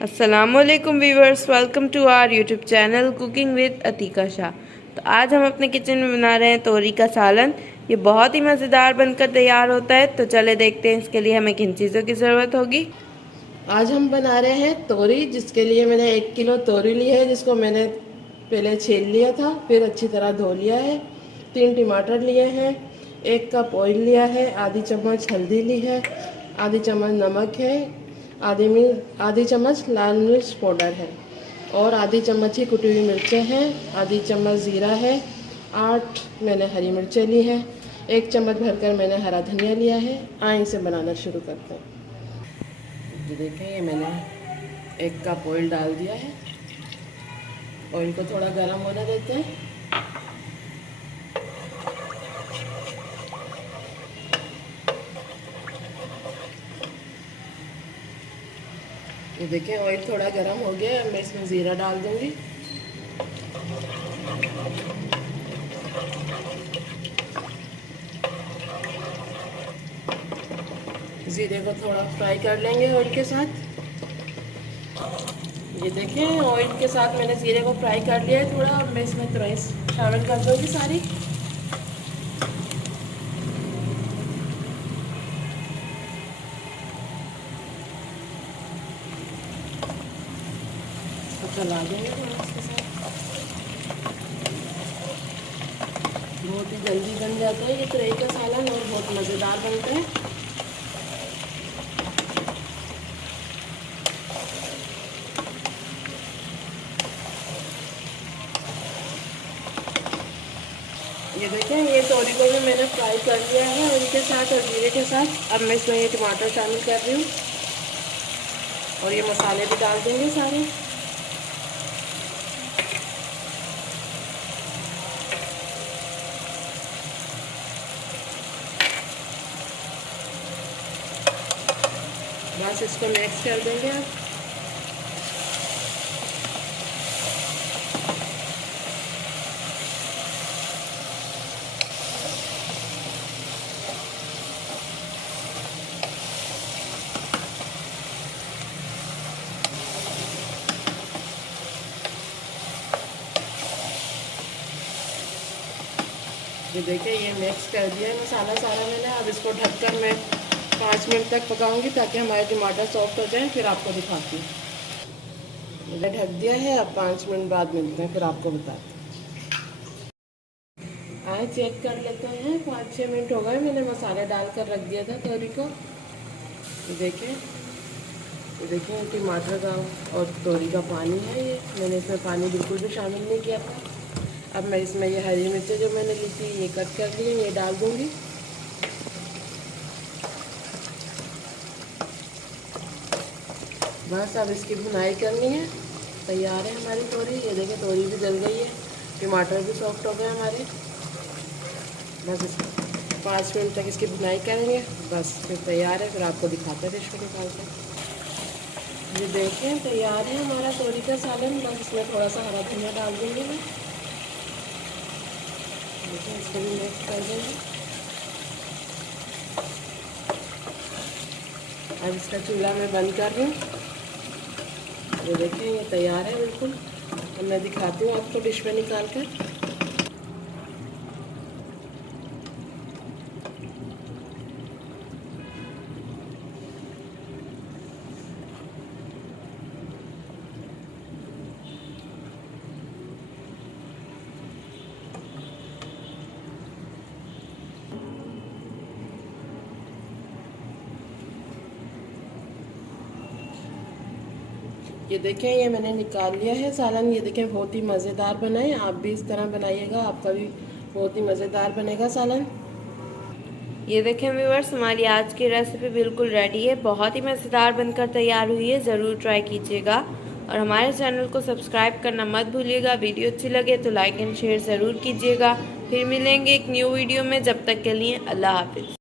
अस्सलामुअलैकुम viewers, welcome to our YouTube channel cooking with Atika Shah. तो आज हम अपने किचन में बना रहे हैं तोरी का सालन। ये बहुत ही मज़ेदार बनकर तैयार होता है। तो चले देखते हैं इसके लिए हमें किन चीज़ों की ज़रूरत होगी। आज हम बना रहे हैं तोरी, जिसके लिए मैंने 1 किलो तोरी ली है, जिसको मैंने पहले छील लिया था, फिर अच्छी तरह धो लिया है। 3 टमाटर लिए हैं, 1 कप ऑयल लिया है, आधी चम्मच हल्दी ली है, आधी चम्मच नमक है, आधी चम्मच लाल मिर्च पाउडर है और आधी चम्मच ही कुटी हुई मिर्चें हैं, आधी चम्मच ज़ीरा है, 8 मैंने हरी मिर्चें ली हैं, 1 चम्मच भरकर मैंने हरा धनिया लिया है। आइए इसे बनाना शुरू करते हैं। ये देखें, ये मैंने 1 कप ऑयल डाल दिया है। ऑयल को थोड़ा गर्म होने देते हैं। ये देखें, ऑयल थोड़ा गर्म हो गया। मैं इसमें ज़ीरा डाल दूंगी। ज़ीरे को थोड़ा फ्राई कर लेंगे ऑयल के साथ। ये देखें, ऑयल के साथ मैंने ज़ीरे को फ्राई कर लिया है थोड़ा। अब मैं इसमें तुरई शामिल कर दूँगी सारी। चला देंगे थोड़ा इसके साथ। बहुत ही जल्दी बन जाता है ये तुरई का सालन और बहुत मज़ेदार बनता है। ये देखें, ये तोरी को भी मैंने फ्राई कर लिया है उनके साथ और जीरे के साथ। अब मैं इसमें ये टमाटर शामिल कर रही हूँ और ये मसाले भी डाल देंगे सारे। बस इसको मिक्स कर देंगे आप। ये देखिए, ये मिक्स कर दिया है मसाला सारा मैंने। अब इसको ढककर मैं 5 मिनट तक पकाऊंगी ताकि हमारे टमाटर सॉफ्ट हो जाए। फिर आपको दिखाती हूँ। मैंने ढक दिया है। अब 5 मिनट बाद मिलते हैं, फिर आपको बताते हैं। आए चेक कर लेते हैं। 5-6 मिनट हो गए, मैंने मसाला डालकर रख दिया था तोरी को। ये देखिए टमाटर का और तोरी का पानी है। ये मैंने इसमें पानी बिल्कुल भी शामिल नहीं किया था। अब मैं इसमें ये हरी मिर्चें जो मैंने ली थी, ये कट कर ली, ये डाल दूंगी। बस अब इसकी भुनाई करनी है। तैयार है हमारी तोरी। ये देखिए, तोरी भी जल गई है, टमाटर भी सॉफ्ट हो गए हमारे। बस 5 मिनट तक इसकी भुनाई करेंगे, बस फिर तैयार है। फिर आपको दिखाते हैं इसको निकाल कर। ये देखें, तैयार है हमारा तोरी का सालन। बस इसमें थोड़ा सा हरा धनिया डाल दूँगी मैं। देखिए, इसको भी मिक्स कर देंगे। अब इसका चूल्हा मैं बंद कर रही हूँ। ये देखिए, ये तैयार है बिल्कुल। अब मैं दिखाती हूँ आपको डिश में निकाल कर। ये देखें, ये मैंने निकाल लिया है सालन। ये देखें, बहुत ही मज़ेदार बना है। आप भी इस तरह बनाइएगा, आपका भी बहुत ही मज़ेदार बनेगा सालन। ये देखें व्यूअर्स, हमारी आज की रेसिपी बिल्कुल रेडी है। बहुत ही मज़ेदार बनकर तैयार हुई है। ज़रूर ट्राई कीजिएगा और हमारे चैनल को सब्सक्राइब करना मत भूलिएगा। वीडियो अच्छी लगे तो लाइक एंड शेयर ज़रूर कीजिएगा। फिर मिलेंगे एक न्यू वीडियो में। जब तक के लिए अल्लाह हाफिज़।